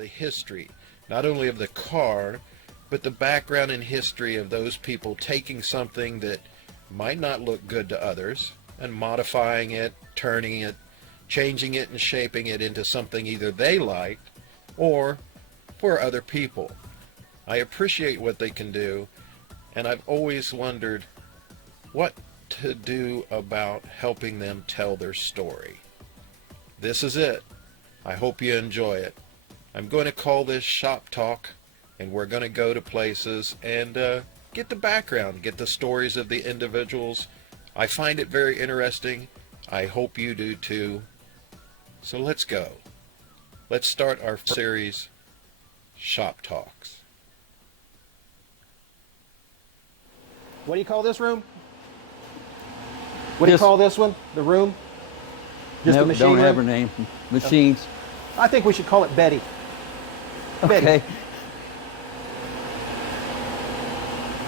the history, not only of the car, but the background and history of those people taking something that might not look good to others and modifying it, turning it, changing it and shaping it into something either they like or for other people. I appreciate what they can do, and I've always wondered what to do about helping them tell their story. This is it. I hope you enjoy it. I'm going to call this Shop Talk, and we're going to go to places and get the background, get the stories of the individuals. I find it very interesting. I hope you do too. So let's go. Let's start our series, Shop Talks. What do you call this room? What do you call this one? The room? Just no, the machine don't room? have her name. Machines. I think we should call it Betty. Okay. Betty.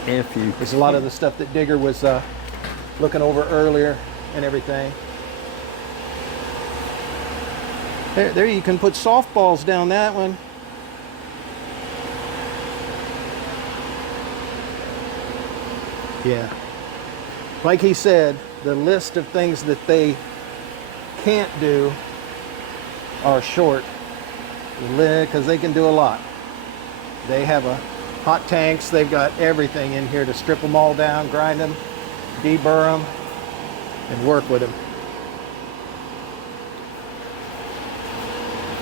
If you. There's a lot of the stuff that Digger was looking over earlier and everything. There you can put softballs down that one. Yeah. Like he said, the list of things that they can't do are short because they can do a lot. They have hot tanks, they've got everything in here to strip them all down, grind them, deburr them, and work with them.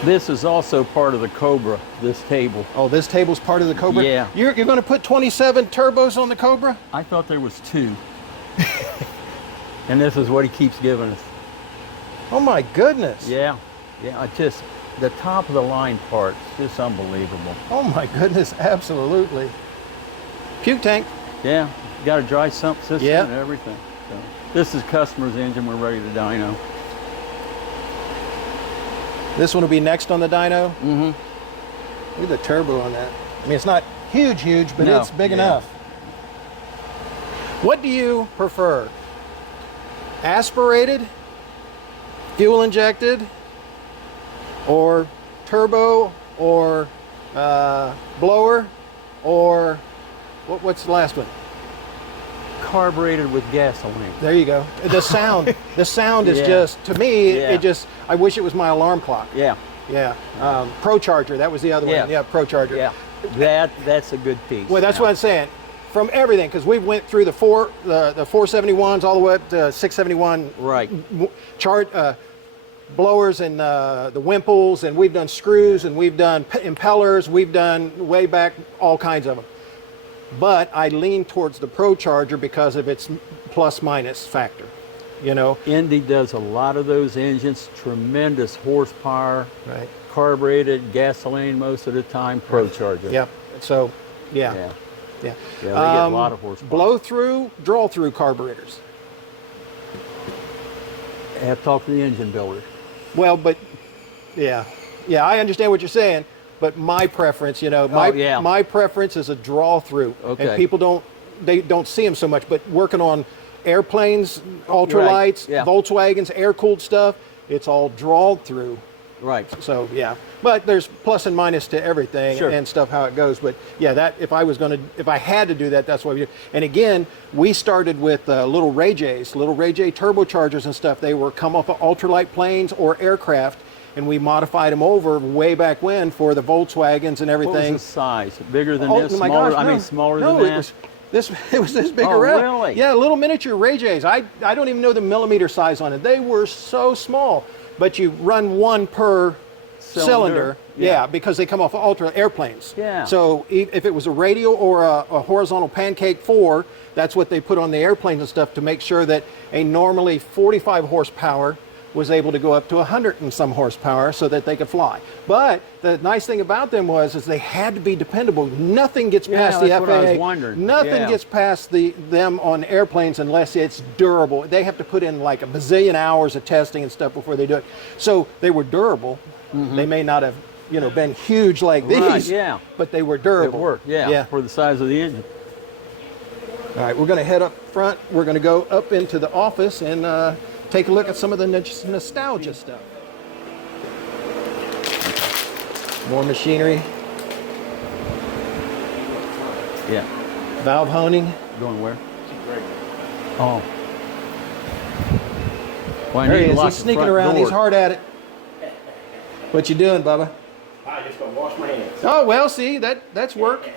This is also part of the Cobra, this table. Oh, this table's part of the Cobra? Yeah. You're going to put 27 turbos on the Cobra? I thought there was 2. And this is what he keeps giving us. Oh my goodness. Yeah. Yeah, just the top of the line parts, just unbelievable. Oh my goodness, absolutely. Puke tank. Yeah, got a dry sump system Yeah. and everything. So, this is customer's engine, we're ready to dyno. This one will be next on the dyno. Mm-hmm. Look at the turbo on that. I mean, it's not huge, but No, it's big yeah. enough. What do you prefer? Aspirated, fuel injected, or turbo, or blower, or what's the last one? Carbureted with gasoline. There you go. The sound, the sound is Yeah. just, to me, Yeah. it just, I wish it was my alarm clock. Yeah. Yeah. Pro Charger, that was the other Yeah. one. Yeah, Pro Charger. Yeah. That's a good piece. Well, that's now. what I'm saying. From everything, because we went through the 471s all the way up to 671 Right. blowers and the Wimples, and we've done screws, and we've done impellers, we've done way back all kinds of them. But I lean towards the Pro Charger because of its plus minus factor, you know. Indy does a lot of those engines, tremendous horsepower, Right. carbureted, gasoline most of the time, Pro Charger. Yep. So, yeah. Yeah. Yeah. Yeah, they get a lot of horsepower. Blow through, draw through carburetors. I have to talk to the engine builder. Well, but yeah, I understand what you're saying, but my preference, you know, my preference is a draw through, Okay. and people don't see them so much. But working on airplanes, ultralights, yeah. Volkswagens, air cooled stuff, it's all draw through. Right. So yeah, but there's plus and minus to everything. Sure. And stuff how it goes. But yeah, that if I had to do that, that's what we do. And again, we started with little Ray J turbochargers and stuff. They were come off of ultralight planes or aircraft, and we modified them over way back when for the Volkswagens and everything. What was the size? Bigger than Oh this? my Smaller? gosh, I no. mean, smaller No, than it that? was it was this big Oh, around. really? Yeah, little miniature Ray J's. I don't even know the millimeter size on it. They were so small, but you run one per cylinder. Yeah, because they come off of ultra airplanes. Yeah. So if it was a radial or a horizontal pancake 4, that's what they put on the airplanes and stuff to make sure that a normally 45 horsepower was able to go up to 100 and some horsepower so that they could fly. But the nice thing about them was they had to be dependable. Nothing gets past the that's FAA. what I was wondering. Nothing Yeah. gets past them on airplanes unless it's durable. They have to put in like a bazillion hours of testing and stuff before they do it. So they were durable. Mm-hmm. They may not have, been huge like Right, these, yeah. but they were It durable. worked, yeah, for the size of the engine. All right, we're going to head up front. We're going to go up into the office and take a look at some of the nostalgia stuff. More machinery. Yeah. Valve honing. Going where? Oh. Well, I There need he to is. lock He's the sneaking front around. door. He's hard at it. What you doing, Bubba? I just gonna wash my hands. Oh, well, see, that's work.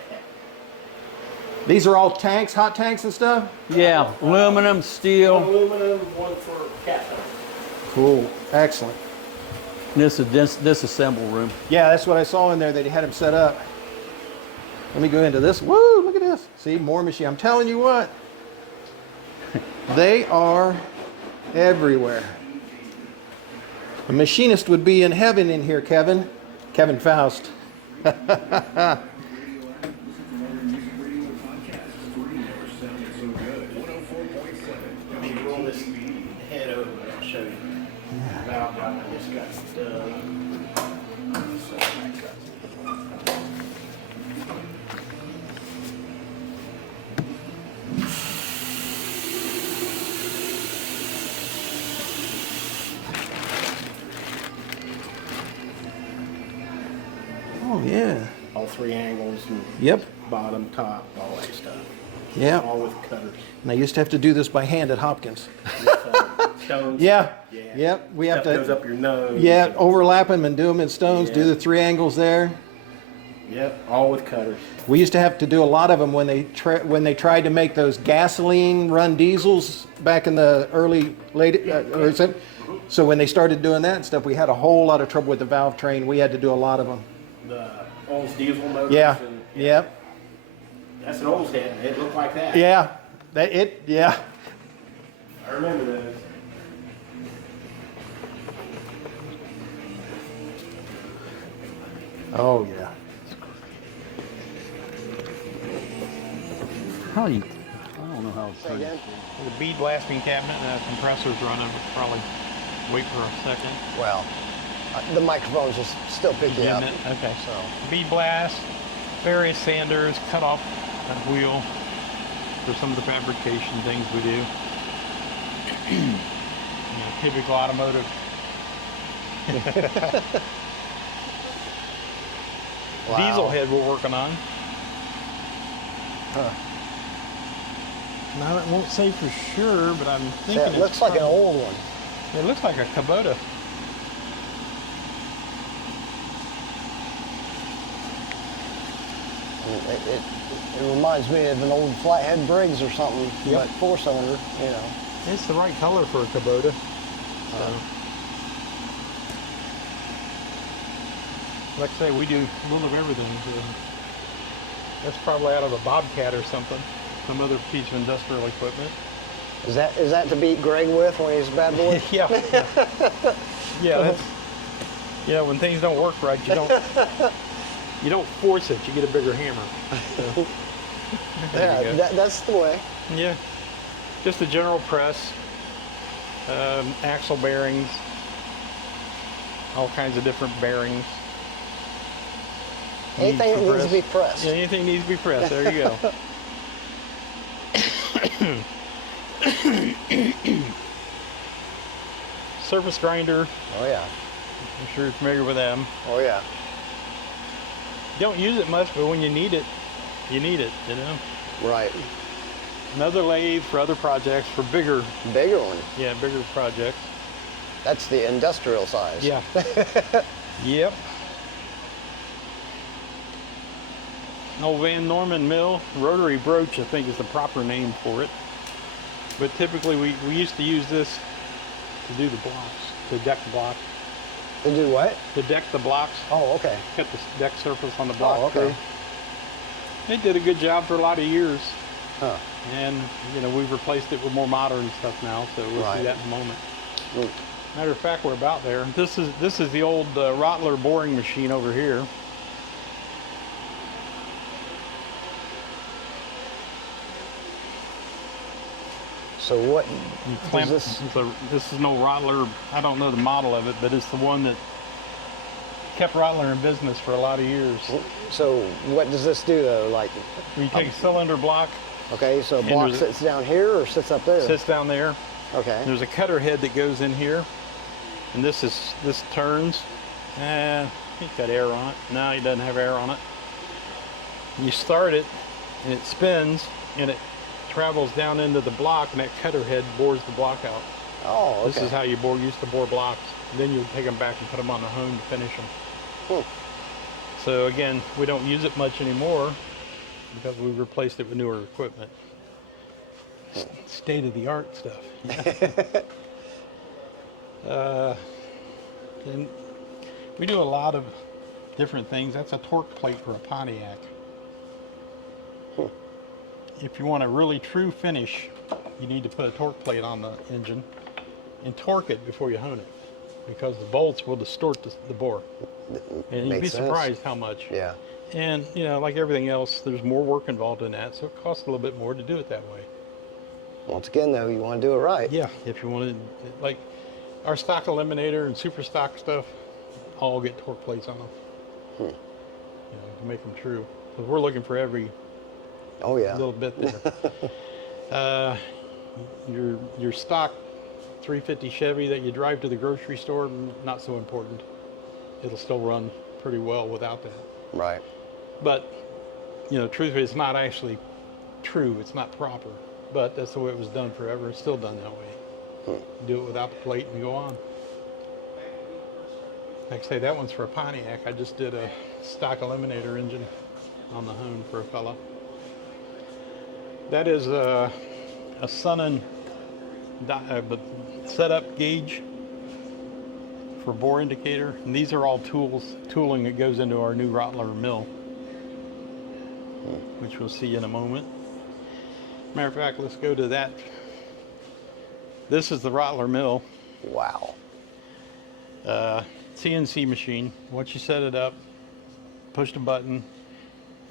These are all tanks, hot tanks and stuff? Yeah, aluminum, One steel. aluminum, one for cast iron. Cool. Excellent. This is disassemble room. Yeah, that's what I saw in there that he had him set up. Let me go into this. Woo, look at this. See, more machine. I'm telling you what. They are everywhere. A machinist would be in heaven in here, Kevin. Kevin Foust. Roll this head over and I'll show you. Valve I just got done. Oh, yeah. All three angles and Yep. bottom, top, all that stuff. Yeah. All with cutters. And I used to have to do this by hand at Hopkins. Stones. Yeah. Yeah. Yep. We have Stuff goes to. up your nose. Yeah, overlap them and do them in stones. Do Yeah. the 3 angles there. Yep. All with cutters. We used to have to do a lot of them when they tried to make those gasoline run diesels back in the so when they started doing that and stuff, we had a whole lot of trouble with the valve train. We had to do a lot of them. The Olds diesel motors. Yeah. And, Yep. That's an Olds head. It looked like that. Yeah. Yeah. I remember those. Oh yeah. How do you? I don't know how to turn it. The bead blasting cabinet, the compressor's running. Probably wait for a second. Well, the microphones will still pick you up. Isn't it? Okay. So, Bead blast, various sanders, cut off that wheel for some of the fabrication things we do. Typical automotive. wow. Diesel head we're working on. Now I won't say for sure, but I'm thinking That looks like an old one. It looks like a Kubota. It reminds me of an old flathead Briggs or something, but 4-cylinder, you know. It's the right color for a Kubota. Like I say, we do a little of everything. So that's probably out of a Bobcat or something. Some other piece of industrial equipment. Is that to beat Greg with when he's a bad boy? Yeah. Yeah, that's, when things don't work right, you don't force it, you get a bigger hammer. So, Yeah, that's the way. yeah. Just a general press, axle bearings, all kinds of different bearings. Anything that needs to be pressed. Yeah, anything needs to be pressed. There you go. Surface grinder. Oh yeah. I'm sure you're familiar with them. Oh yeah. Don't use it much, but when you need it, you need it, Right. Another lathe for other projects, for bigger projects. That's the industrial size. Yeah. Yep. An old Van Norman mill, rotary broach, I think is the proper name for it. But typically we used to use this to do the blocks, to deck the block. To do what? To deck the blocks, Oh, okay. cut the deck surface on the block Oh, okay. through. It did a good job for a lot of years. Huh. And, we've replaced it with more modern stuff now, so we'll Right. see that in a moment. Mm. Matter of fact, we're about there. This is the old Rottler boring machine over here. So what You is clamp, this? this is no Rottler, I don't know the model of it, but it's the one that kept Rottler in business for a lot of years. So what does this do though? Like, You take a cylinder block, okay, so a And block there's a- sits down here or sits up there? sits down there. Okay. There's a cutter head that goes in here, and this turns. He's got air on it. No, he doesn't have air on it. You start it, and it spins, and it travels down into the block, and that cutter head bores the block out. Oh, okay. This is how you used to bore blocks. And then you would take them back and put them on the hone to finish them. Cool. So again, we don't use it much anymore because we replaced it with newer equipment. State-of-the-art stuff. And we do a lot of different things. That's a torque plate for a Pontiac. If you want a really true finish, you need to put a torque plate on the engine and torque it before you hone it, because the bolts will distort the bore. And you'd be surprised how much. Yeah. And, you know, like everything else, there's more work involved in that, so it costs a little bit more to do it that way. Once again, though, you want to do it right. Yeah, if you want to, like our stock eliminator and super stock stuff, all get torque plates on them. You know, to make them true. Because we're looking for every little bit there. Your stock 350 Chevy that you drive to the grocery store, not so important. It'll still run pretty well without that. Right. But, you know, truthfully, it's not actually true. It's not proper. But that's the way it was done forever. It's still done that way. Do it without the plate and go on. Like I say, that one's for a Pontiac. I just did a stock eliminator engine on the hone for a fella. That is a Sunnin setup gauge for bore indicator. And these are all tooling that goes into our new Rottler mill, which we'll see in a moment. Matter of fact, let's go to that. This is the Rottler mill. Wow. CNC machine. Once you set it up, push the button,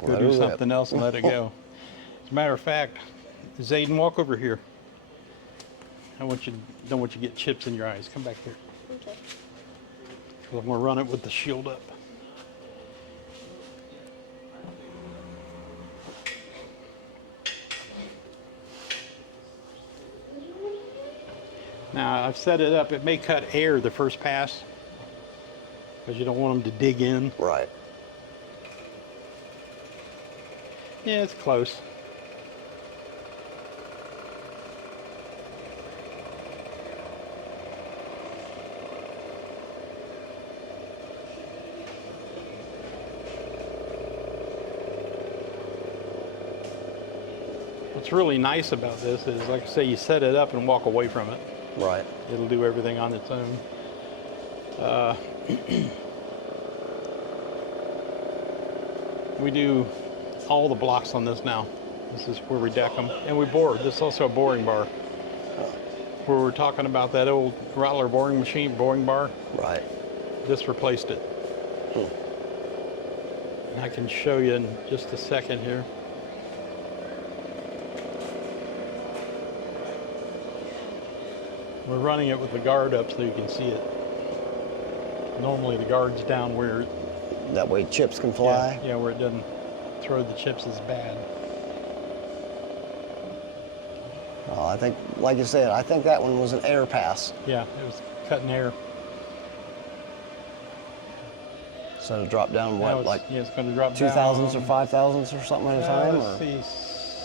go do something else and let it go. As a matter of fact, Zayden, walk over here. I don't want you to get chips in your eyes. Come back here. Okay. I'm going to run it with the shield up. Now, I've set it up. It may cut air the first pass because you don't want them to dig in. Right. Yeah, it's close. What's really nice about this is, like I say, you set it up and walk away from it. Right. It'll do everything on its own. We do all the blocks on this now. This is where we deck them. And we bore. This is also a boring bar. Where we're talking about that old Rottler boring bar. Right. This replaced it. And I can show you in just a second here. We're running it with the guard up so you can see it. Normally the guard's down where... That way chips can fly? Yeah, where it doesn't throw the chips as bad. Oh, I think, like you said, I think that one was an air pass. Yeah, it was cutting air. So it'll drop down, Now what, like it's going to drop 2,000s down. or 5,000s or something at a time? Let's see,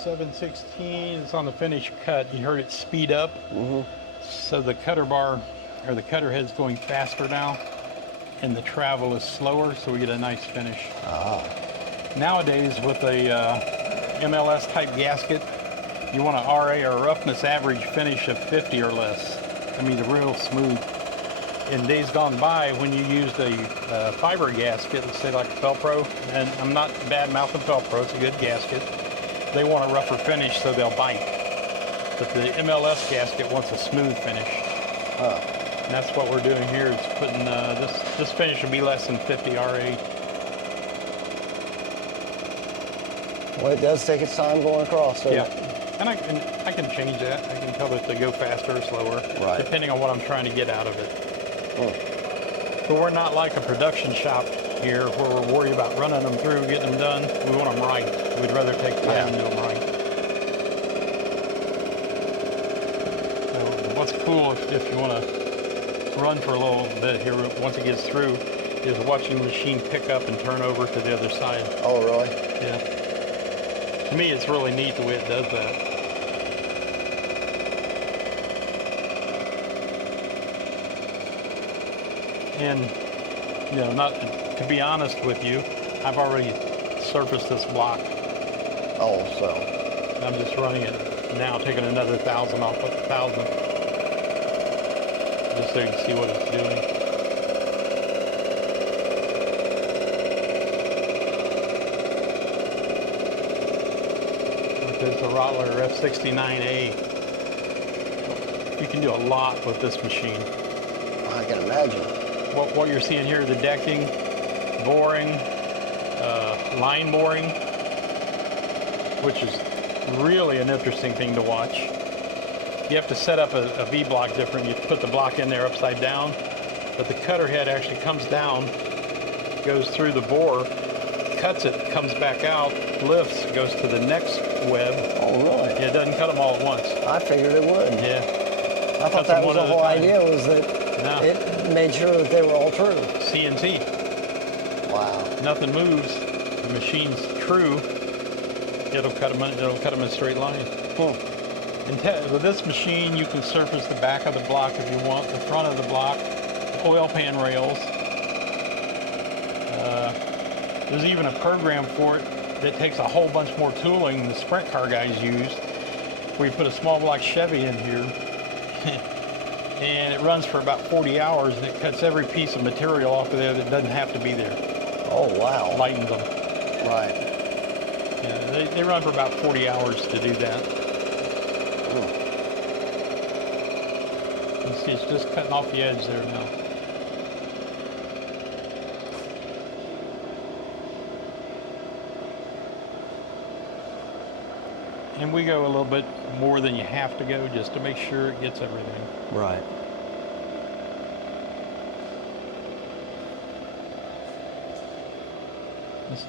7/16. It's on the finished cut. You heard it speed up. So the cutter bar, or the cutter head's going faster now, and the travel is slower, so we get a nice finish. Nowadays, with a MLS type gasket, you want a RA or roughness average finish of 50 or less. I mean, the real smooth. In days gone by, when you used a fiber gasket, let's say like a Felpro, and I'm not bad mouthing Felpro, it's a good gasket, they want a rougher finish so they'll bite. But the MLS gasket wants a smooth finish. And that's what we're doing here. It's putting this finish will be less than 50 RA. Well, it does take its time going across. So Yeah, and I can change that. I can tell it to go faster or slower, Right. depending on what I'm trying to get out of it. But we're not like a production shop here where we're worried about running them through, getting them done. We want them right. We'd rather take time and do them right. What's cool if you want to run for a little bit here once it gets through, is watching the machine pick up and turn over to the other side. Oh, really? Yeah. To me, it's really neat the way it does that. And, you know, not to be honest with you, I've already surfaced this block. Oh, so. I'm just running it now, taking another 1,000 off of 1,000. Just so you can see what it's doing. There's the Rottler F69A. You can do a lot with this machine. I can imagine. What you're seeing here, the decking, boring, line boring, which is really an interesting thing to watch. You have to set up a V-block different. You put the block in there upside down, but the cutter head actually comes down, goes through the bore, cuts it, comes back out, lifts, goes to the next web. Oh, really? Yeah, it doesn't cut them all at once. I figured it would. Yeah. I thought Cuts that them was one the at a whole time. idea, was that No. it made sure that they were all true. CNC. Wow. Nothing moves. The machine's true. It'll cut them in a straight line. With this machine, you can surface the back of the block if you want, the front of the block, oil pan rails. There's even a program for it that takes a whole bunch more tooling than the sprint car guys used, where you put a small block Chevy in here, and it runs for about 40 hours, and it cuts every piece of material off of there that doesn't have to be there. Oh, wow. Lightens them. Right. Yeah, they run for about 40 hours to do that. You see, it's just cutting off the edge there now. And we go a little bit more than you have to go just to make sure it gets everything. Right.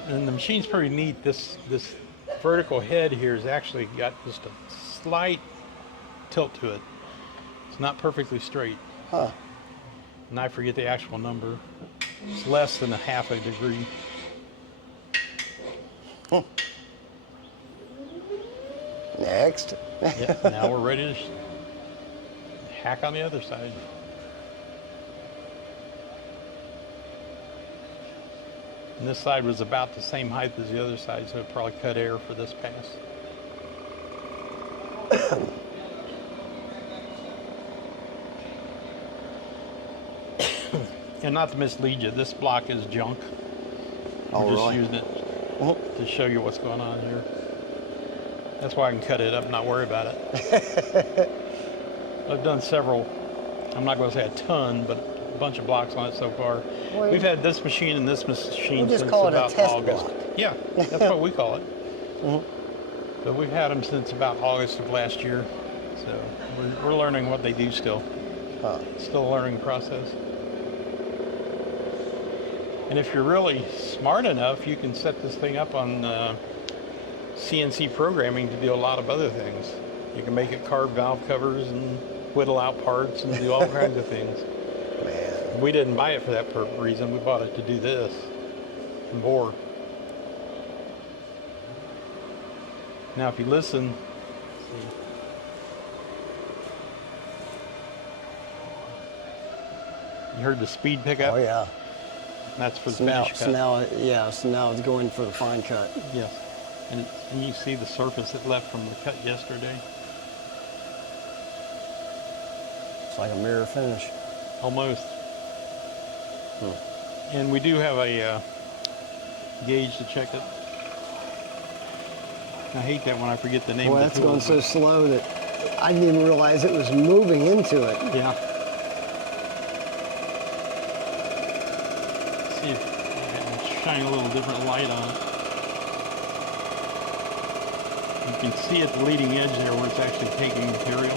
And the machine's pretty neat. This vertical head here has actually got just a slight tilt to it. It's not perfectly straight. Huh. And I forget the actual number. It's less than a half a degree. Next. Yep, now we're ready to hack on the other side. And this side was about the same height as the other side, so it probably cut air for this pass. And not to mislead you, this block is junk. Oh, I'm just really? using it to show you what's going on here. That's why I can cut it up and not worry about it. I've done several, I'm not going to say a ton, but a bunch of blocks on it so far. Well, We've had this machine and this machine just since call it a about test August. block. Yeah, that's what we call it. But we've had them since about August of last year. So we're learning what they do still. Huh. Still a learning process. And if you're really smart enough, you can set this thing up on CNC programming to do a lot of other things. You can make it carve valve covers and whittle out parts and do all kinds of things. Man. We didn't buy it for that reason. We bought it to do this and bore. Now, if you listen, you heard the speed pickup? Oh, yeah. That's for the So now, finish so cut. now, yeah, so now it's going for the fine cut. Yes. And you see the surface it left from the cut yesterday? It's like a mirror finish. Almost. And we do have a gauge to check it. I hate that when I forget the name Boy, of the that's tool. going so slow that I didn't even realize it was moving into it. Yeah. See if I can shine a little different light on it. You can see at the leading edge there where it's actually taking material.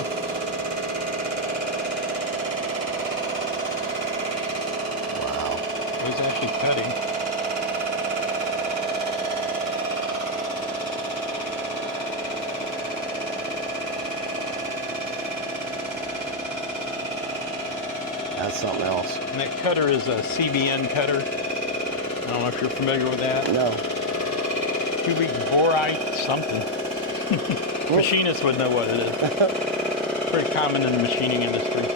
Wow. So it's actually cutting. That's something else. And that cutter is a CBN cutter. I don't know if you're familiar with that. No. Cubic borite something. Machinists would know what it is. Pretty common in the machining industry.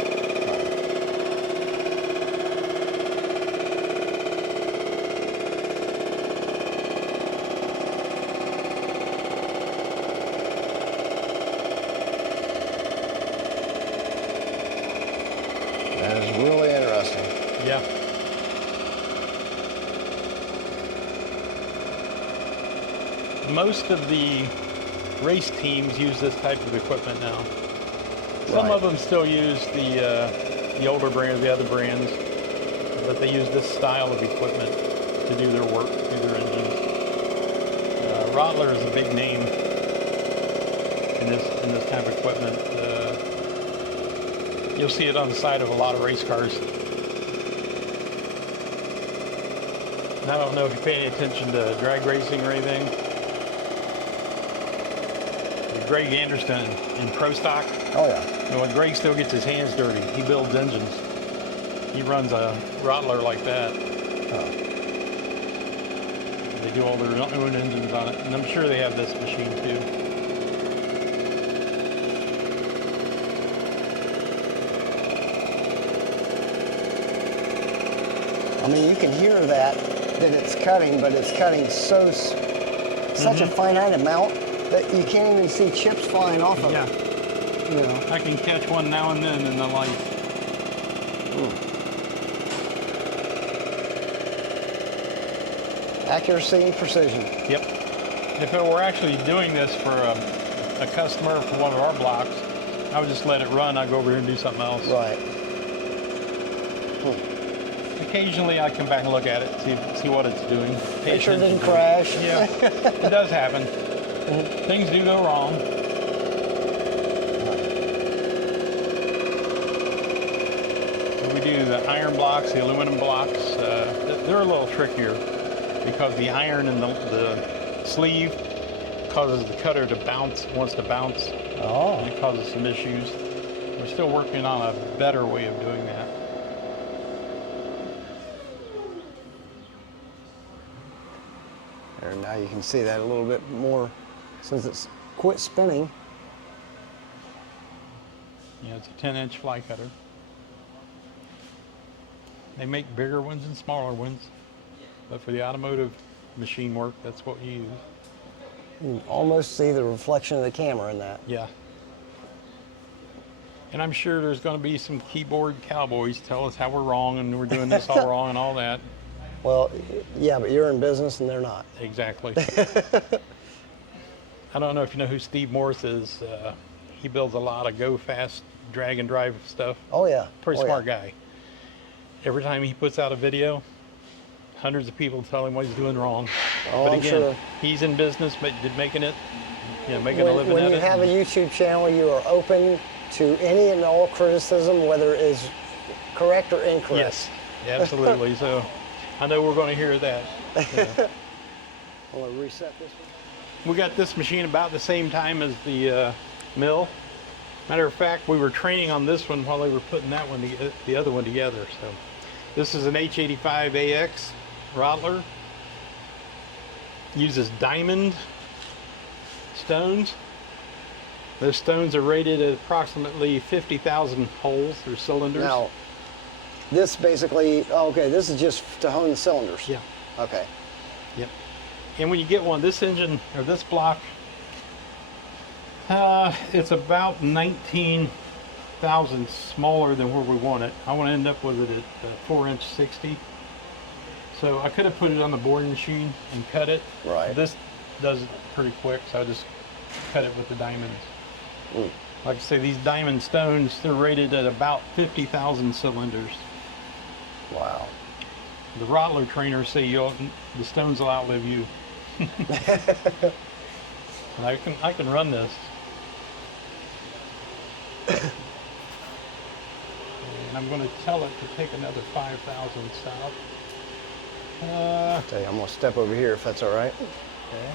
That is really interesting. Yeah. Most of the race teams use this type of equipment now. Some of them still use the older brands, the other brands, but they use this style of equipment to do their work, do their engines. Rottler is a big name in this kind of equipment. You'll see it on the side of a lot of race cars. And I don't know if you're paying attention to drag racing or anything. Greg Anderson in Pro Stock. Oh yeah. And when Greg still gets his hands dirty, he builds engines. He runs a Rottler like that. Oh. They do all their own engines on it, and I'm sure they have this machine too. I mean, you can hear that it's cutting, but it's cutting such a finite amount that you can't even see chips flying off of Yeah. it. You know. I can catch one now and then in the light. Accuracy and precision. Yep. If it were actually doing this for a customer for one of our blocks, I would just let it run. I'd go over here and do something else. Right. Occasionally I come back and look at it, see what it's doing. Make sure it didn't attention to crash. Yeah, it does happen. Things do go wrong. So we do the iron blocks, the aluminum blocks. They're a little trickier because the iron in the sleeve causes the cutter to bounce, wants to bounce. Oh. And it causes some issues. We're still working on a better way of doing that. There, now you can see that a little bit more since it's quit spinning. Yeah, it's a 10-inch fly cutter. They make bigger ones and smaller ones, but for the automotive machine work, that's what we use. You can almost see the reflection of the camera in that. Yeah. And I'm sure there's going to be some keyboard cowboys tell us how we're wrong and we're doing this all wrong and all that. Well, yeah, but you're in business and they're not. Exactly. I don't know if you know who Steve Morse is. He builds a lot of go fast drag and drive stuff. Oh yeah. Pretty Oh, smart yeah. guy. Every time he puts out a video, hundreds of people tell him what he's doing wrong. Oh, but I'm again, sure. he's in business, making it, making a living When at you it. have a YouTube channel, you are open to any and all criticism, whether it is correct or incorrect. Yes, absolutely. So I know we're going to hear that. Yeah. I'm going to reset this one. We got this machine about the same time as the mill. Matter of fact, we were training on this one while they were putting that one, the other one together. So this is an H85AX Rottler. Uses diamond stones. Those stones are rated at approximately 50,000 holes or cylinders. Now, this basically, okay, this is just to hone the cylinders. Yeah. Okay. Yep. And when you get one, this engine or this block, it's about 19,000 smaller than where we want it. I want to end up with it at 4" 60. So I could have put it on the boring machine and cut it. Right. This does it pretty quick, so I just cut it with the diamonds. Like I say, these diamond stones, they're rated at about 50,000 cylinders. Wow. The Rottler trainers say the stones will outlive you. And I can run this. And I'm going to tell it to take another 5,000 south. I'll tell you, I'm going to step over here if that's all right. Okay.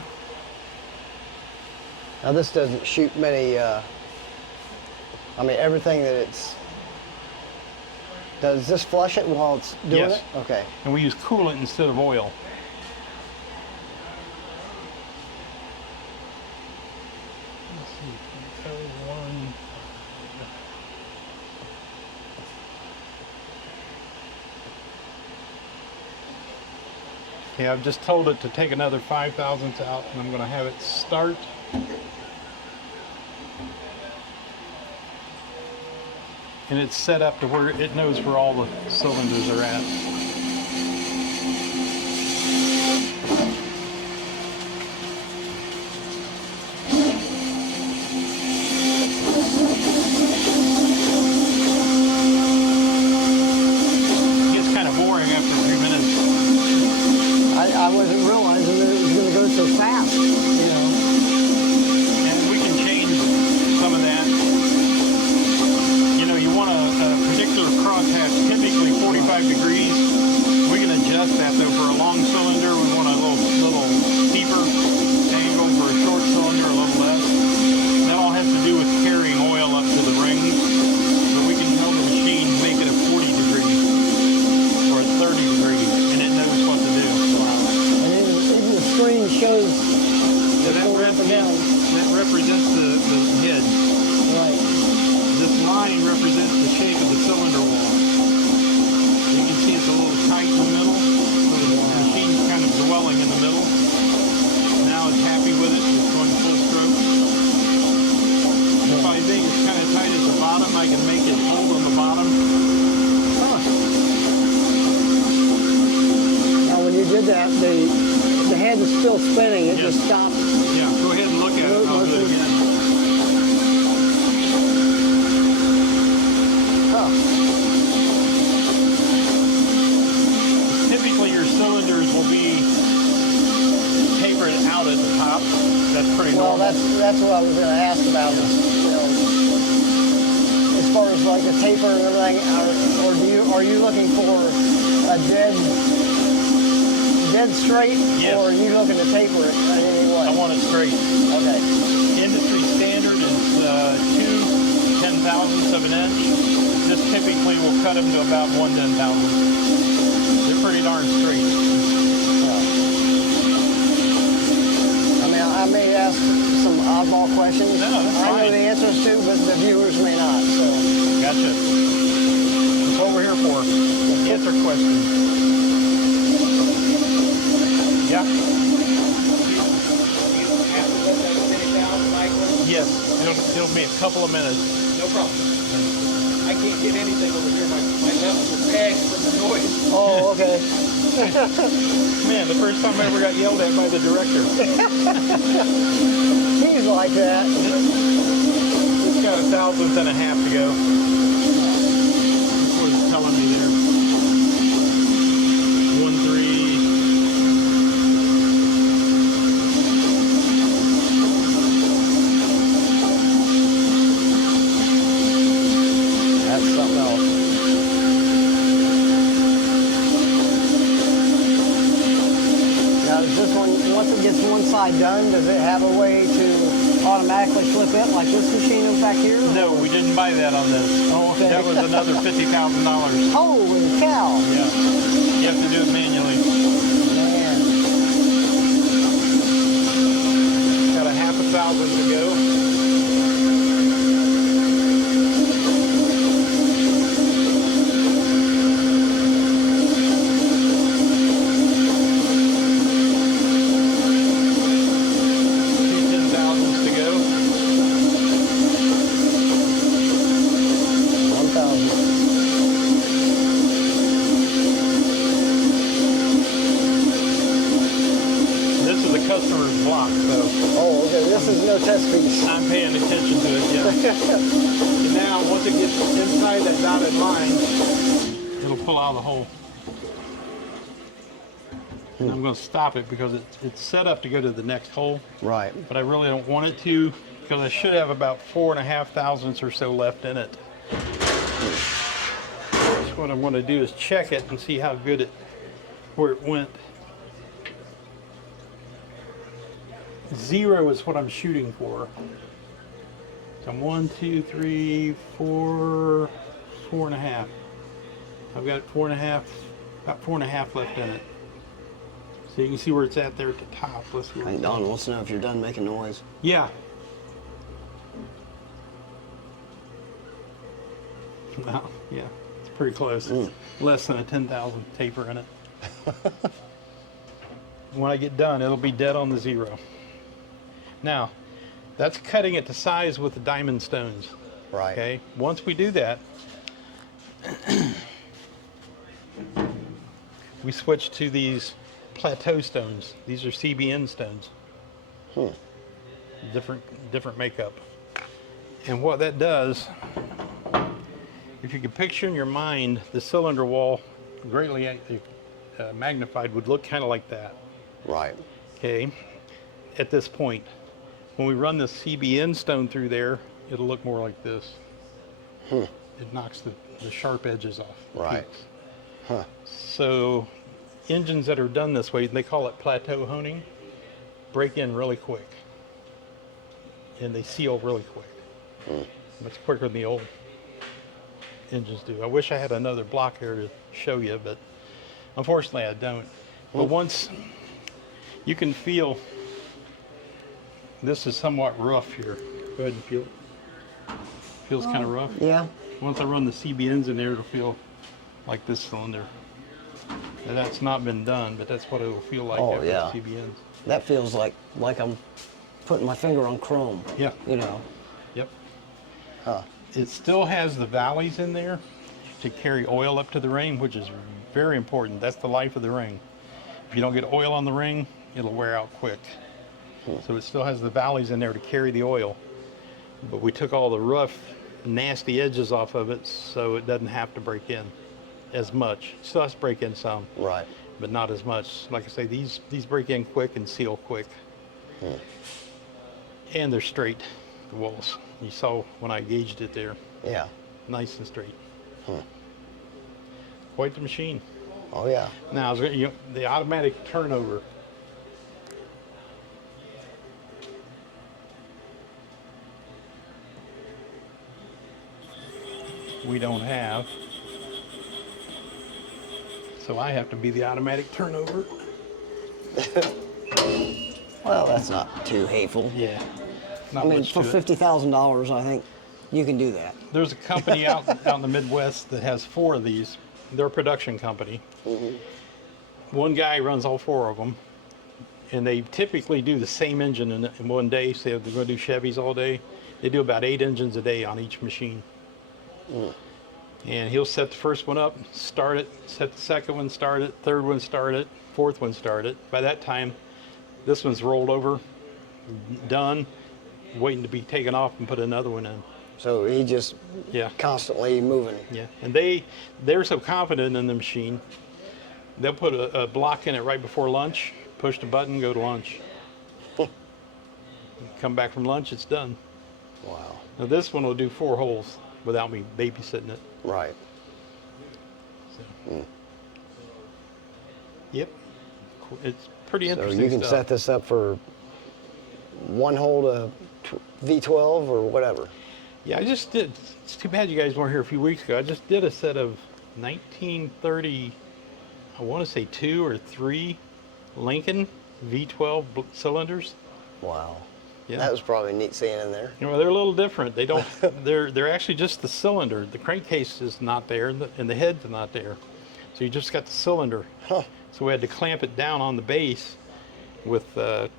Now this doesn't shoot many, I mean everything that it's Does this flush it while it's doing Yes. it? Okay. And we use coolant instead of oil. Let's see, one. Okay, I've just told it to take another 5 thousandths out, and I'm going to have it start. And it's set up to where it knows where all the cylinders are at. It gets kind of boring after a few minutes. I wasn't realizing that it was going to go so fast. You know. And we can change some of that. You know, you want a particular crosshatch, typically 45 degrees. We can adjust that though. For a long cylinder, we want a little steeper angle. For a short cylinder, a little less. That all has to do with carrying oil up to the rings. But we can tell the machine, make it a 40 degrees or a 30 degrees, and it knows what to do. And even the screen shows Yeah, the up and down. that represents the head. Right. This line represents the shape of the cylinder wall. You can see it's a little tight in the middle, so the machine's kind of dwelling in the middle. Now it's happy with it, it's going full stroke. If I think it's kind of tight at the bottom, I can make it hold on the bottom. Now, when you did that, the head is still spinning. It Yes. just stopped. Yeah, go ahead and look at it, I'll do it again. Typically your cylinders will be tapered out at the top. That's pretty Well, normal. that's what I was going to ask about. Is, you know, as far as like the taper and everything, or are you looking for a dead straight, Yes. or are you looking to taper it in any way? I want it straight. Okay. Industry standard is 2 10,000ths of an inch. This typically will cut them to about 1 10,000th. They're pretty darn straight. I mean, I may ask some oddball questions. No, that's I know fine. the answers to, but the viewers may not. So. Gotcha. That's what we're here for. Answer questions. Yeah. Yes, it'll be a couple of minutes. No problem. I can't get anything over here. My levels are tagged from the noise. Oh, okay. Man, the first time I ever got yelled at by the director. He's like that. It's got 1 thousandth and a half to go. That's what it's telling me there. 1-3. That's something else. Now, does this one, once it gets one side done, does it have a way to automatically flip it like this machine is back here? No, we didn't buy that on this. Oh, okay. That was another $50,000. Holy cow! Yeah. You have to do it manually. Man. Got a 1/2 thousand to go. Customer's block, so Oh, okay. This is no test piece. I'm paying attention to it, yeah. And now, once it gets inside that dotted line, it'll pull out of the hole. And I'm going to stop it because it's set up to go to the next hole, Right. but I really don't want it to because I should have about 4.5 thousandths or so left in it. So what I'm going to do is check it and see how good where it went. 0 is what I'm shooting for. So I'm 1, 2, 3, 4, 4.5. I've got about 4.5 left in it. So you can see where it's at there at the top. Let's see where Hey, it's Don at. wants to know if you're done making noise. Yeah. Well, yeah, it's pretty close. It's less than a 10,000 taper in it. When I get done, it'll be dead on the zero. Now, that's cutting it to size with the diamond stones. Right. Okay. Once we do that, we switch to these plateau stones. These are CBN stones. Different makeup. And what that does, if you can picture in your mind the cylinder wall greatly magnified, would look kind of like that. Right. Okay. At this point, when we run the CBN stone through there, it'll look more like this. It knocks the sharp edges off. Right. Huh. So engines that are done this way, they call it plateau honing, break in really quick. And they seal really quick. Much quicker than the old engines do. I wish I had another block here to show you, but unfortunately I don't. But once you can feel, this is somewhat rough here. Go ahead and feel it. Feels kind of rough. Yeah. Once I run the CBNs in there, it'll feel like this cylinder. And that's not been done, but that's what it will feel like Oh, after yeah. the CBNs. That feels like I'm putting my finger on chrome. Yeah. You know. Yep. Huh. It still has the valleys in there to carry oil up to the ring, which is very important. That's the life of the ring. If you don't get oil on the ring, it'll wear out quick. So it still has the valleys in there to carry the oil. But we took all the rough, nasty edges off of it so it doesn't have to break in as much. It still has to break in some, Right. but not as much. Like I say, these break in quick and seal quick. And they're straight, the walls. You saw when I gauged it there. Yeah. Nice and straight. Quite the machine. Oh yeah. Now, the automatic turnover. We don't have. So I have to be the automatic turnover. Well, that's not too hateful. Yeah. Not I mean, much for to it. $50,000, I think you can do that. There's a company out in the Midwest that has 4 of these. They're a production company. One guy runs all 4 of them, and they typically do the same engine in one day. Say they're going to do Chevys all day. They do about 8 engines a day on each machine. And he'll set the first one up, start it, set the second one, start it, third one, start it, fourth one, start it. By that time, this one's rolled over, done, waiting to be taken off and put another one in. So he just Yeah. constantly moving. Yeah, and they're so confident in the machine, they'll put a block in it right before lunch, push the button, go to lunch. Come back from lunch, it's done. Wow. Now this one will do 4 holes without me babysitting it. Right. So. Yep, it's pretty So interesting you can stuff. set this up for 1 hole to V12 or whatever. Yeah, I just did. It's too bad you guys weren't here a few weeks ago. I just did a set of 1930, I want to say 2 or 3 Lincoln V12 cylinders. Wow. Yeah. That was probably neat seeing in there. You know, they're a little different. They don't. they're actually just the cylinder. The crankcase is not there, and the head's not there. So you just got the cylinder. Huh. So we had to clamp it down on the base with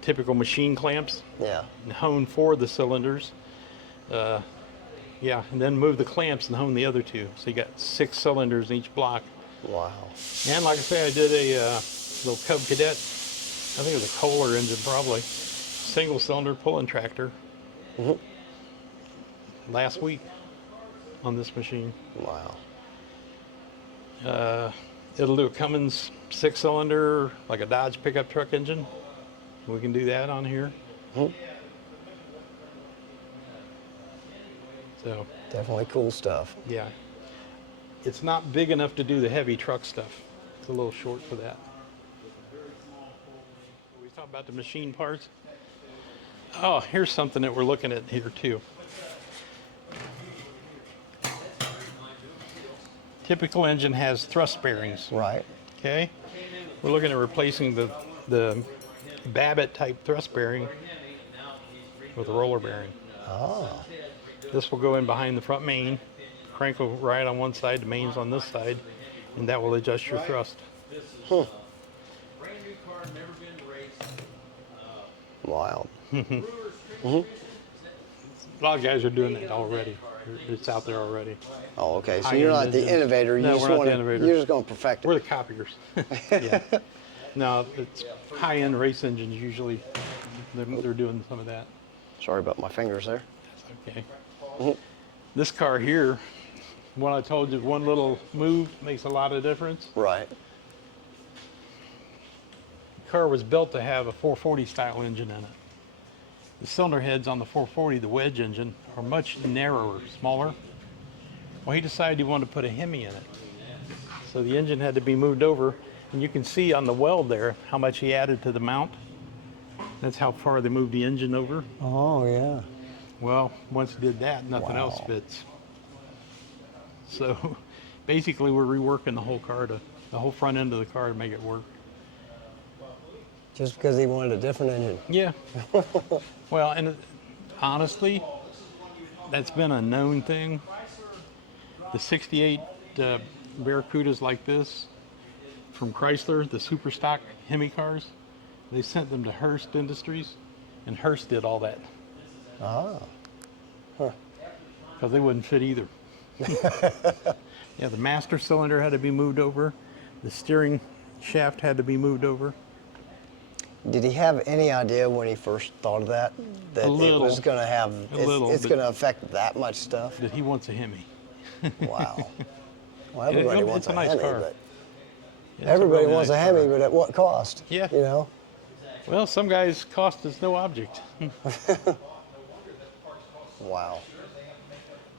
typical machine clamps Yeah. and hone 4 of the cylinders. Yeah, and then move the clamps and hone the other 2. So you got 6 cylinders in each block. Wow. And like I say, I did a little Cub Cadet. I think it was a Kohler engine, probably. Single cylinder pulling tractor. Last week on this machine. Wow. It'll do a Cummins 6-cylinder, like a Dodge pickup truck engine. We can do that on here. So, Definitely cool stuff. yeah. It's not big enough to do the heavy truck stuff. It's a little short for that. We talk about the machine parts. Oh, here's something that we're looking at here too. typical engine has thrust bearings. Right. Okay, we're looking at replacing the Babbitt type thrust bearing with a roller bearing. Oh. This will go in behind the front main, crank will ride on one side, the main's on this side, and that will adjust your thrust. Huh. Wild. A lot of guys are doing that already. It's out there already. Oh, okay. So High-end you're not the engines. innovator. You No, just we're not want the innovator. You're just going to perfect it. We're the copiers. Yeah. No, it's high-end race engines usually. They're doing some of that. Sorry about my fingers there. That's okay. This car here, what I told you, one little move makes a lot of difference. Right. The car was built to have a 440 style engine in it. The cylinder heads on the 440, the wedge engine, are much narrower, smaller. Well, he decided he wanted to put a Hemi in it. So the engine had to be moved over, and you can see on the weld there how much he added to the mount. That's how far they moved the engine over. Oh, yeah. Well, once he did that, nothing else Wow. fits. So basically we're reworking the whole car, the whole front end of the car to make it work. Just because he wanted a different engine. Yeah. Well, and honestly, that's been a known thing. The 68 Barracudas like this from Chrysler, the super stock Hemi cars, they sent them to Hearst Industries, and Hearst did all that Ah. because they wouldn't fit either. Yeah, the master cylinder had to be moved over. The steering shaft had to be moved over. Did he have any idea when he first thought of that? That A little. it was going to have, it's but- going to affect that much stuff? That he wants a Hemi. Wow. Well, everybody wants it's a nice Hemi, car. but It's everybody really wants nice a Hemi, car. but at what cost? Yeah. You know? Well, some guys' cost is no object. Wow.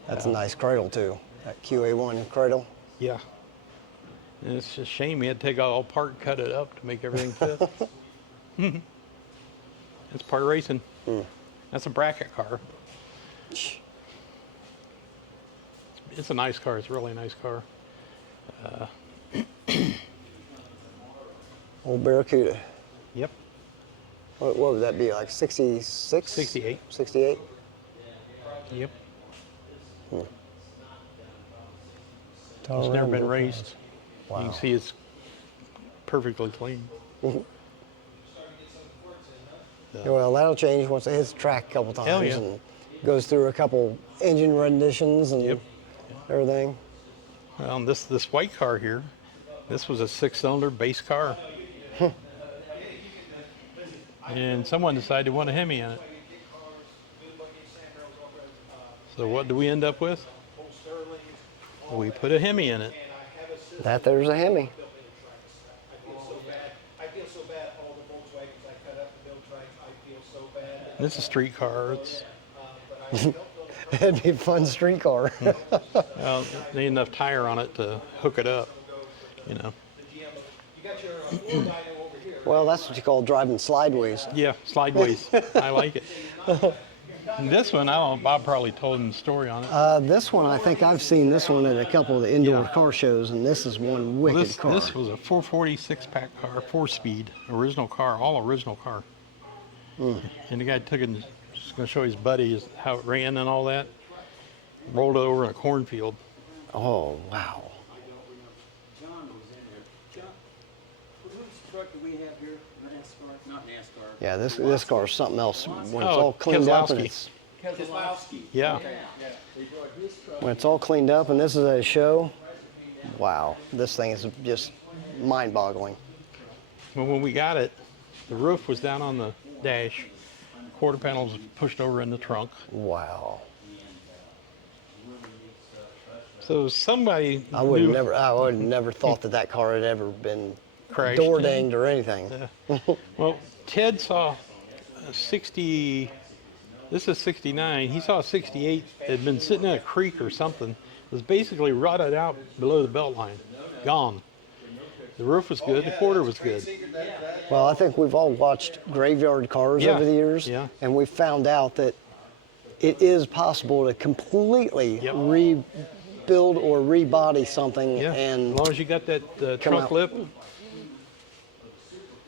That's a nice cradle, too. That QA1 cradle. Yeah. And it's just a shame he had to take out all part, cut it up to make everything fit. It's part racing. That's a bracket car. It's a nice car. It's a really nice car. Old Barracuda. Yep. What would that be, like 66? 68. 68? Yep. Tall It's never rim, been okay. raced. You Wow. can see it's perfectly clean. Yeah, well, that'll change once it hits the track a couple times Hell yeah. and goes through a couple engine renditions and Yep. everything. Well, and this white car here, this was a 6-cylinder base car. And someone decided to want a Hemi in it. So what do we end up with? We put a Hemi in it. That there's a Hemi. I feel so bad. All the Volkswagens I cut up to build tracks, I feel so bad. This is a street car. It's It'd be a fun street car. well, need enough tire on it to hook it up, you know. You got your Ford dyno over here. Well, that's what you call driving slideways. Yeah, slideways. I like it. And this one, I don't know, Bob probably told him the story on it. This one, I think I've seen this one at a couple of the indoor car shows, and this is one wicked car. This was a 440 6-pack car, 4-speed, original car, all original car. And the guy took it and just going to show his buddy how it ran and all that. Rolled it over in a cornfield. Oh, wow. John was in there. John, whose truck do we have here? NASCAR? Not NASCAR. Yeah, this car is something else. When it's Oh, all cleaned up and Keselowski. Keselowski. Yeah. when it's all cleaned up and this is at a show, wow, this thing is just mind-boggling. Well, when we got it, the roof was down on the dash. Quarter panels pushed over in the trunk. Wow. So somebody I would knew- have never thought that car had ever been Crashed door in. dinged or anything. Well, Ted saw a 60, this is 69, he saw a 68 that had been sitting in a creek or something. It was basically rotted out below the belt line, gone. The roof was good, the quarter was good. Well, I think we've all watched graveyard cars Yeah, over the years, yeah. and we found out that it is possible to completely Yep. build or rebody something, Yeah, and as long as you got that come trunk out. lip,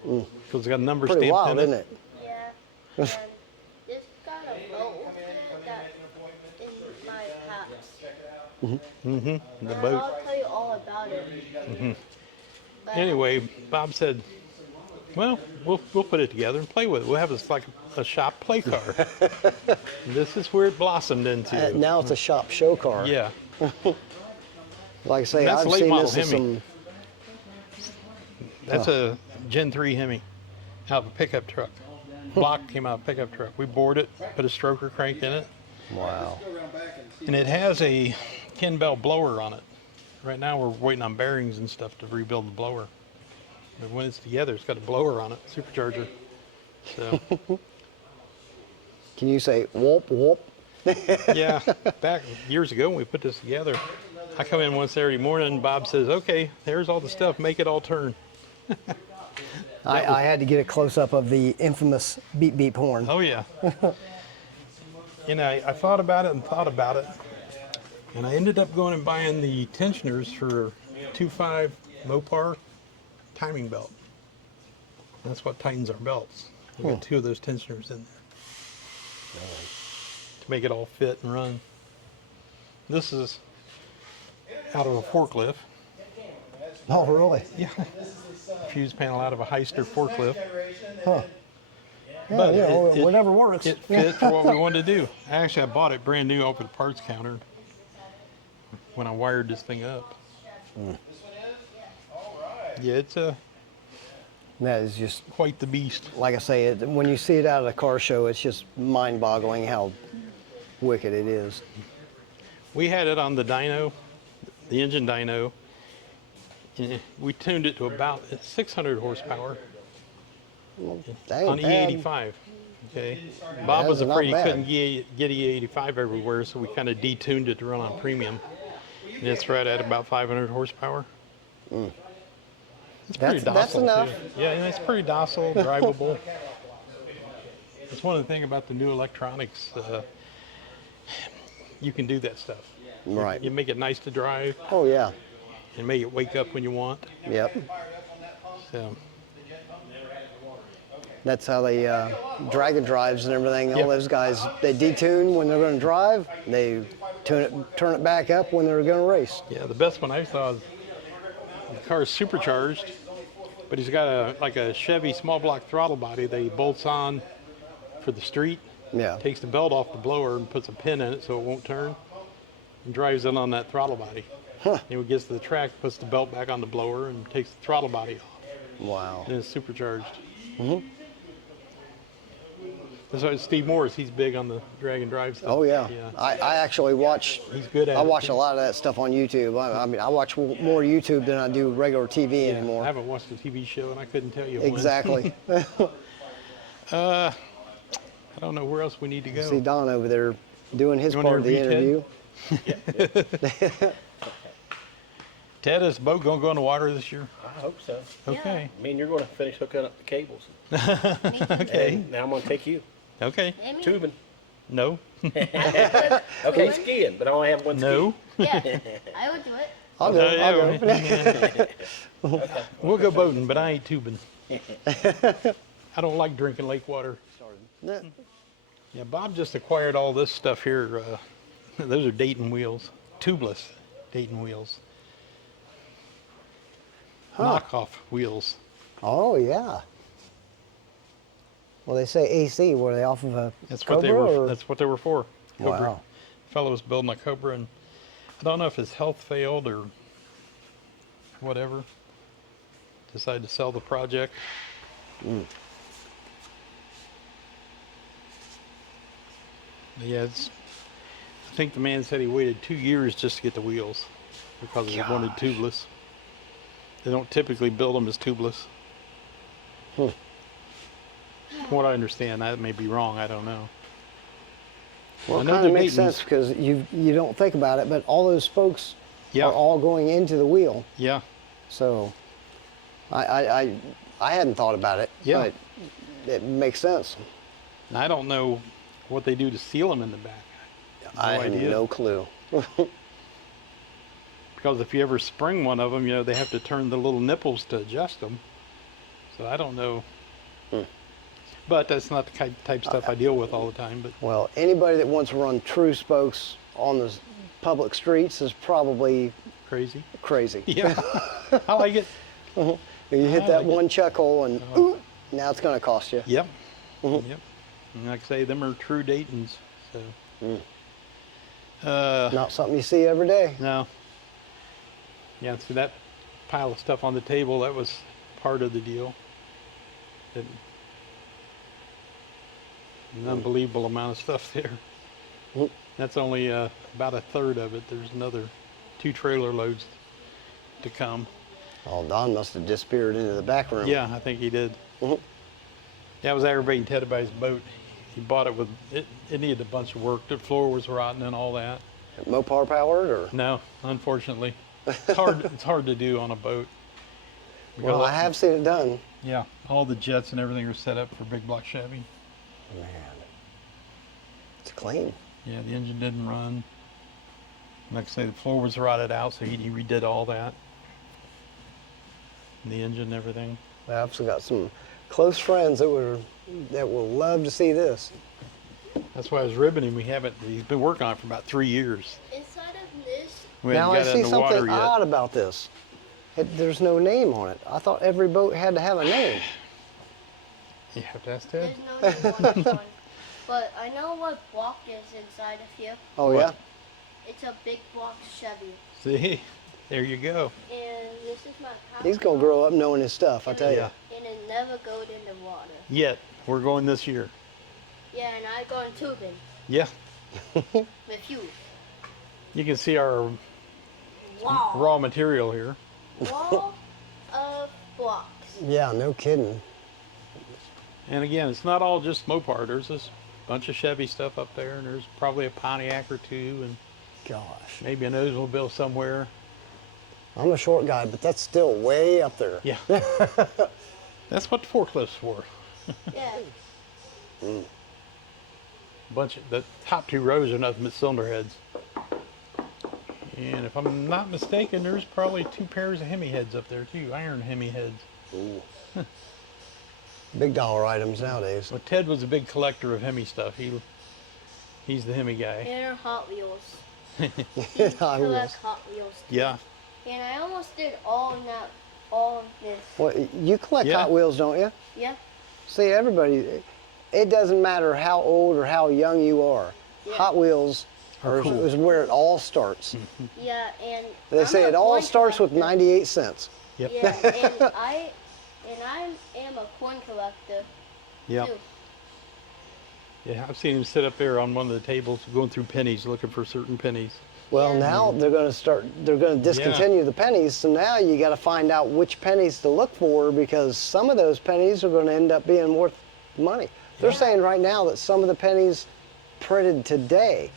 because it's got a number pretty stamped wild, in isn't it. it? Yeah. And this got a boat that in my house. The And boat. I'll tell you all about it. But Anyway, Bob said, well, we'll put it together and play with it. We'll have this like a shop play car. This is where it blossomed into. Now it's a shop show car. Yeah. Like I say, That's I've late seen model this as Hemi. some. That's a Gen 3 Hemi out of a pickup truck. Block came out of a pickup truck. We bored it, put a stroker crank in it, Wow. and it has a Ken Bell blower on it. Right now we're waiting on bearings and stuff to rebuild the blower. But when it's together, it's got a blower on it, supercharger. So, Can you say whoop whoop? yeah, back years ago when we put this together, I come in one Saturday morning and Bob says, okay, there's all the stuff, make it all turn. I had to get a close up of the infamous beep beep horn. Oh yeah. And I thought about it and thought about it, and I ended up going and buying the tensioners for 2.5 Mopar timing belt. That's what tightens our belts. We got 2 of those tensioners in there to make it all fit and run. This is out of a forklift. Oh, really? Yeah. Fuse panel out of a Heister forklift. Huh. Yeah, But whatever works. It fit for what we wanted to do. Actually, I bought it brand new off the parts counter when I wired this thing up. Yeah, it's That is just, quite the beast. like I say, when you see it out at a car show, it's just mind-boggling how wicked it is. We had it on the dyno, the engine dyno. And we tuned it to about 600 horsepower That on ain't bad. E85. Okay. Bob was That's not afraid he bad. couldn't get E85 everywhere, so we kind of detuned it to run on premium. And it's right at about 500 horsepower. It's pretty That's docile. enough. Too. Yeah, and it's pretty docile, drivable. It's one of the things about the new electronics. You can do that stuff. Right. You make it nice to drive Oh, yeah. and make it wake up when you want. Yep. So, That's how they Dragon drives and everything. Yep. All those guys, they detune when they're going to drive. They turn it back up when they're going to race. yeah, the best one I saw is the car is supercharged, but he's got a Chevy small block throttle body that he bolts on for the street. Yeah. Takes the belt off the blower and puts a pin in it so it won't turn, and drives it on that throttle body. Huh. And when he gets to the track, puts the belt back on the blower and takes the throttle body off. Wow. And it's supercharged. That's why Steve Morris, he's big on the drag and drive stuff. Oh, yeah. Yeah. I actually watch. He's good at it. I watch too. a lot of that stuff on YouTube. I mean, I watch more YouTube than I do regular TV I anymore. haven't watched a TV show and I couldn't tell you when. Exactly. I don't know where else we need to go. See Don over there doing his You wanna part of the interview interview. Ted, is the boat going to go in the water this year? I hope so. Okay. I mean, you're going to finish hooking up the cables. Okay. And now I'm going to take you. Okay. Amy? Tubing. No. Okay, skiing, but I only have one No. Yeah, I would do it. I'll go. I'll go. We'll go boating, but I ain't tubing. I don't like drinking lake water. Yeah. Yeah, Bob just acquired all this stuff here. Those are Dayton wheels, tubeless Dayton wheels. Knockoff wheels. Oh, yeah. Well, they say AC. Were they off of a That's what Cobra? they were. or- That's what they were for. Cobra. Wow. Fellow was building a Cobra, and I don't know if his health failed or whatever. Decided to sell the project. Yeah, I think the man said he waited 2 years just to get the wheels because he wanted tubeless. They don't typically build them as tubeless. From what I understand, that may be wrong. I don't know. Well, I it know kind of the makes Dayton's- sense because you don't think about it, but all those spokes Yeah. are all going into the wheel. Yeah. So I hadn't thought about it, Yeah. but it makes sense. And I don't know what they do to seal them in the back. I have idea. no clue. Because if you ever spring one of them, you know, they have to turn the little nipples to adjust them. So I don't know. But that's not the type of stuff I deal with all the time. But Well, anybody that wants to run true spokes on the public streets is probably crazy. crazy. Yeah, I like it. You hit I that like one chuck hole and ooh, now it's going to cost you. Yep. Yep. And like I say, them are true Daytons. So. Not something you see every day. No. Yeah, so that pile of stuff on the table, that was part of the deal. An unbelievable amount of stuff there. That's only about a third of it. There's another 2 trailer loads to come. Oh, Don must have disappeared into the back room. Yeah, I think he did. Yeah, I was aggravating Ted about his boat. He bought it with, it needed a bunch of work. The floor was rotten and all that. Mopar powered or? No, unfortunately. It's hard to do on a boat. Well, I have seen it done. Yeah, all the jets and everything are set up for big block Chevy. Man, it's clean. Yeah, the engine didn't run. Like I say, the floor was rotted out, so he redid all that. And the engine and everything. I've also got some close friends that will love to see this. That's why I was ribbing him. He's been working on it for about 3 years. Inside of this, We Now hadn't I got it see in the water something yet. odd about this. There's no name on it. I thought every boat had to have a name. You have to ask Ted. there's no name on this one. But I know what block is inside of here. Oh What? yeah? It's a big block Chevy. See, there you go. And this is my power. He's gonna grow up knowing his stuff, I tell you. Yeah. And it never goes in the water. Yet, we're going this year. Yeah, and I go in tubing Yeah, with you. you can see our Wow. raw material here. Wall of blocks. Yeah, no kidding. And again, it's not all just Mopar. There's this bunch of Chevy stuff up there, and there's probably a Pontiac or two, and Gosh. maybe an Oldsmobile somewhere. I'm a short guy, but that's still way up there. Yeah. That's what the forklift's for. Yeah. Bunch of the top 2 rows are nothing but cylinder heads. And if I'm not mistaken, there's probably 2 pairs of Hemi heads up there too, iron Hemi heads. Ooh. Big dollar items nowadays. Well, Ted was a big collector of Hemi stuff. He's the Hemi guy. And Hot Wheels. I Collect was. Hot Wheels. Too. Yeah. And I almost did all of this. Well, you collect Yeah. Hot Wheels, don't you? Yeah. See, everybody, it doesn't matter how old or how young you are. Yeah. Hot Wheels is where it all starts. Yeah, and They I'm say a it all coin starts with collector. 98 cents. Yep. Yeah, and I am a coin collector Yeah. too. Yeah, I've seen him sit up there on one of the tables going through pennies, looking for certain pennies. Well, Yeah. now they're going to discontinue the pennies, so now you got to find out which pennies to look for because some of those pennies are going to end up being worth money. They're saying right now that some of the pennies printed today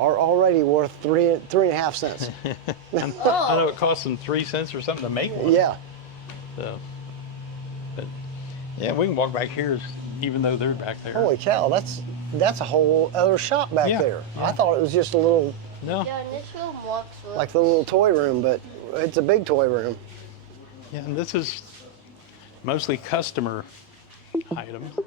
are already worth 3.5 cents. I know it costs them 3 cents or something to make one. Yeah. So, but yeah, we can walk back here, even though they're back there. Holy cow, that's a whole other shop back Yeah, there. yeah. I thought it was just a little, No. Yeah, and this room walks with. like the little toy room, but it's a big toy room. Yeah, and this is mostly customer items.